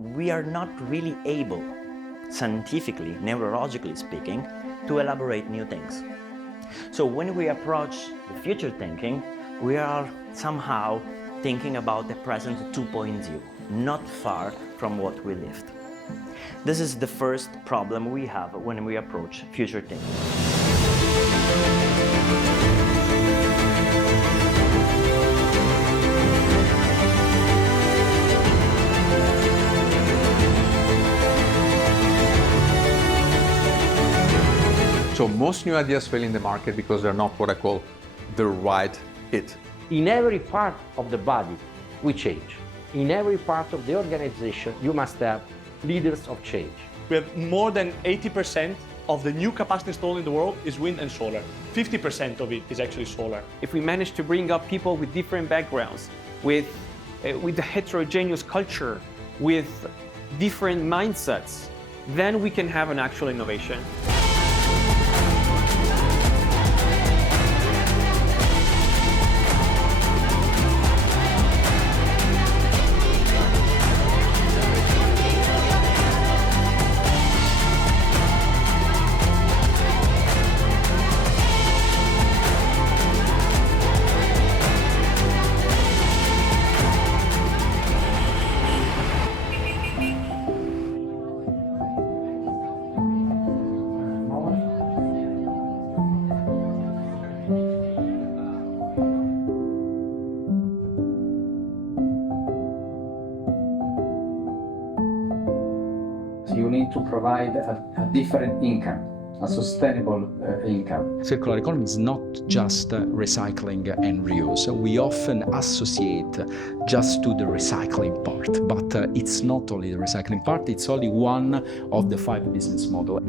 we are not really able, scientifically, neurologically speaking, to elaborate new things. So when we approach the future thinking, we are somehow thinking about the present 2.0, not far from what we lived. This is the first problem we have when we approach future thinking. So most new ideas fail in the market because they're not what I call the right hit. In every part of the body, we change. In every part of the organization, you must have leaders of change. We have more than 80% of the new capacity installed in the world is wind and solar. 50% of it is actually solar. If we manage to bring up people with different backgrounds, with a heterogeneous culture, with different mindsets, then we can have an actual innovation. You need to provide a different income, a sustainable income. Circular economy is not just recycling and reuse. We often associate just to the recycling part, but it's not only the recycling part, it's only one of the 5 business models.